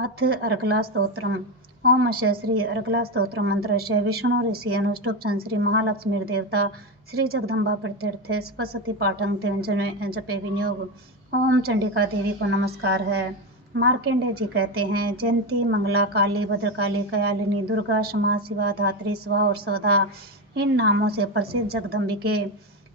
अथ अर्गलास्तोत्रम्। ओमस्य श्री अर्गलास्तोत्रमन्त्रस्य विष्णुऋषि अनुष्टुप् श्री महालक्ष्मीर्देवता श्री जगदम्बा प्रत्यर्थे स्पशति पाठं तेन जपे विनियोग। ओम चंडिका देवी को नमस्कार है। मार्कंडेय जी कहते हैं, जयंती, मंगला, काली, भद्रकाली, कयालिनी, दुर्गा, क्षमा, शिवा, धात्री, स्वा और सवधा, इन नामों से प्रसिद्ध जगदम्बिके,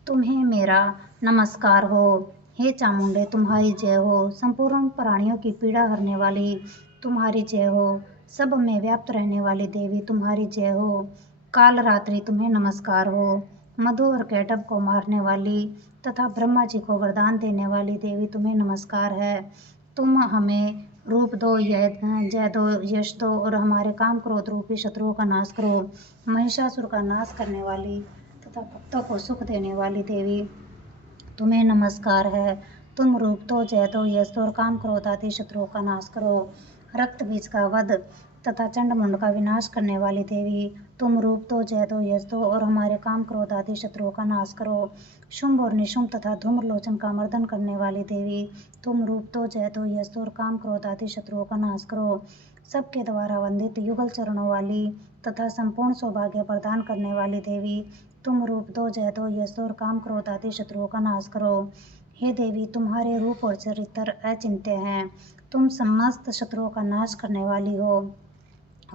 तुम्हें मेरा नमस्कार हो। हे चामुंडे, तुम्हारी जय हो। संपूर्ण प्राणियों की पीड़ा हरने वाली तुम्हारी जय हो। सब में व्याप्त रहने वाली देवी तुम्हारी जय हो। काल रात्रि तुम्हें नमस्कार हो। मधु और कैटभ को मारने वाली तथा ब्रह्मा जी को वरदान देने वाली देवी तुम्हें नमस्कार है। तुम हमें रूप दो, जय दो, यश दो और हमारे काम क्रोध रूपी शत्रुओं का नाश करो। महिषासुर का नाश करने वाली तथा भक्तों को सुख देने वाली देवी तुम्हें नमस्कार है। तुम रूप दो, जय दो, यश दो और काम क्रोध आदि शत्रुओं का नाश करो। रक्त बीज का वध तथा चंड मुंड का विनाश करने वाली देवी, तुम रूप दो, जय दो, यश दो और हमारे काम क्रोध आदि शत्रुओं का नाश करो। शुंभ और निशुंभ तथा धूम्रलोचन का मर्दन करने वाली देवी, तुम रूप दो, जय दो, यश दो और काम क्रोध आदि शत्रुओं का नाश करो। सबके द्वारा वंदित युगल चरणों वाली तथा संपूर्ण सौभाग्य प्रदान करने वाली देवी, तुम रूप दो, जय दो, यश दो और काम क्रोध आदि शत्रुओं का नाश करो। हे देवी, तुम्हारे रूप और चरित्र अचिंत्य हैं। तुम समस्त शत्रुओं का नाश करने वाली हो।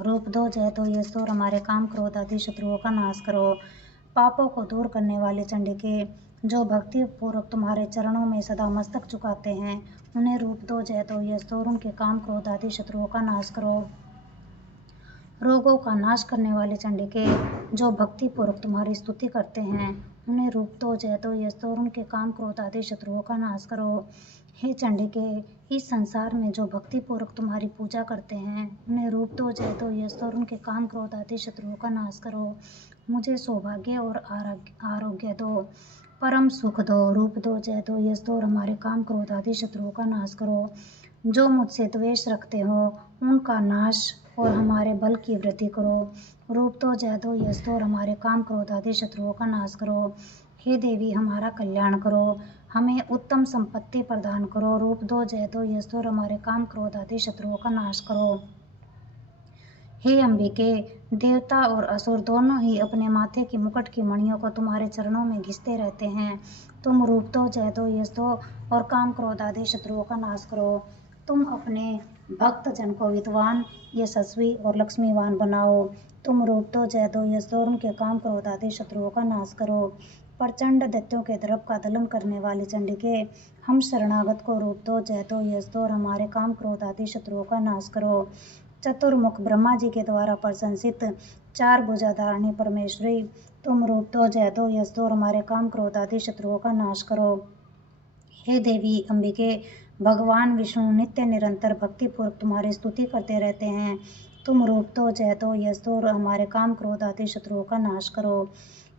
रूप दो, जय दो, यश दो और हमारे काम क्रोध आदि शत्रुओं का नाश करो। पापों को दूर करने वाली चंडिके, जो भक्ति पूर्वक तुम्हारे चरणों में सदा मस्तक झुकाते हैं, उन्हें रूप दो, जय दो, यश दो और उनके काम क्रोध आदि शत्रुओं का नाश करो। रोगों का नाश करने वाले चंडिके, जो भक्ति पूर्वक तुम्हारी स्तुति करते हैं, उन्हें रूप दो, जय दो, यश दो और उनके काम क्रोध आदि शत्रुओं का नाश करो। हे चंडिके, इस संसार में जो भक्ति पूर्वक तुम्हारी पूजा करते हैं, उन्हें रूप दो, जय दो, यश दो और उनके काम क्रोध आदि शत्रुओं का नाश करो। मुझे सौभाग्य और आरोग्य दो, परम सुख दो। रूप दो, जय दो, यश दो और हमारे काम क्रोध आदि शत्रुओं का नाश करो। जो मुझसे द्वेष रखते हो, उनका नाश और हमारे बल की वृद्धि करो। रूप दो, जय दो, यश दो और हमारे काम क्रोध आदि शत्रुओं का नाश करो। हे देवी, हमारा कल्याण करो, हमें उत्तम संपत्ति प्रदान करो। रूप दो, जय दो, यश दो और हमारे काम क्रोध आदि शत्रुओं का नाश करो। हे अंबिके, देवता और असुर दोनों ही अपने माथे की मुकुट की मणियों को तुम्हारे चरणों में घिसते रहते हैं। तुम रूप दो, जय दो, यश दो और काम क्रोध आदि शत्रुओं का नाश करो। तुम अपने भक्त जन को विद्वान, यशस्वी और लक्ष्मीवान बनाओ। तुम रूप दो, जय दो, यश दो और उनके काम क्रोध आदि शत्रुओं का नाश करो। प्रचंड दैत्यों के दर्प का दलन करने वाली चंडिके, हम शरणागत को रूप दो, जय दो, यश दो और हमारे काम क्रोध आदि शत्रुओं का नाश करो। चतुर्मुख ब्रह्मा जी के द्वारा प्रशंसित चार भुजाधारिणी परमेश्वरी, तुम रूप दो, जय दो, यश दो और हमारे काम क्रोध आदि शत्रुओं का नाश करो। हे देवी अंबिके, भगवान विष्णु नित्य निरंतर भक्ति पूर्वक तुम्हारी स्तुति करते रहते हैं। तुम रूप दो, जय दो, यश दो और हमारे काम क्रोध आदि शत्रुओं का नाश करो।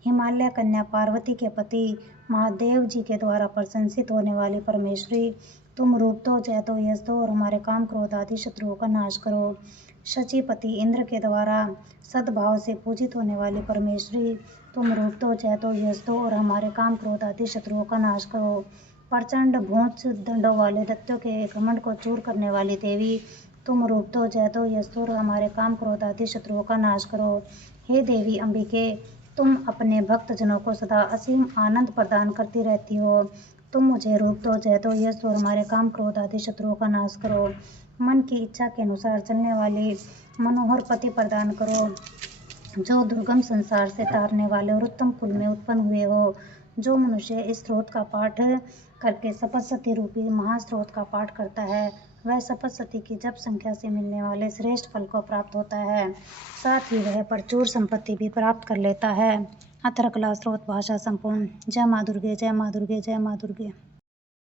हिमालय कन्या पार्वती के पति महादेव जी के द्वारा प्रशंसित होने वाली परमेश्वरी, तुम रूप दो, जय दो, यश दो और हमारे काम क्रोध आदि शत्रुओं का नाश करो। शचीपति इंद्र के द्वारा सद्भाव से पूजित होने वाली परमेश्वरी, तुम रूप दो, जय दो, यश दो और हमारे काम क्रोध आदि शत्रुओं का नाश करो। प्रचंड भोज दंडों वाले दैत्यों के घमंड को चूर करने वाली देवी, तुम रूप दो, जय दो, यश दो और हमारे काम क्रोध आदि शत्रुओं का नाश करो। हे देवी अंबिके, तुम अपने भक्त जनों को सदा असीम आनंद प्रदान करती रहती हो। तुम मुझे रूप दो, जय दो, यश दो और हमारे काम क्रोध आदि शत्रुओं का नाश करो। मन की इच्छा के अनुसार चलने वाली मनोहर पति प्रदान करो, जो दुर्गम संसार से तारने वाले और उत्तम कुल में उत्पन्न हुए हो। जो मनुष्य इस स्रोत का पाठ करके सपतसती रूपी महास्रोत का पाठ करता है, वह सपतसती की जप संख्या से मिलने वाले श्रेष्ठ फल को प्राप्त होता है। साथ ही वह प्रचुर संपत्ति भी प्राप्त कर लेता है। अथ अर्गला स्रोत भाषा संपूर्ण। जय माँ दुर्गे, जय माँ दुर्गे, जय माँ दुर्गे।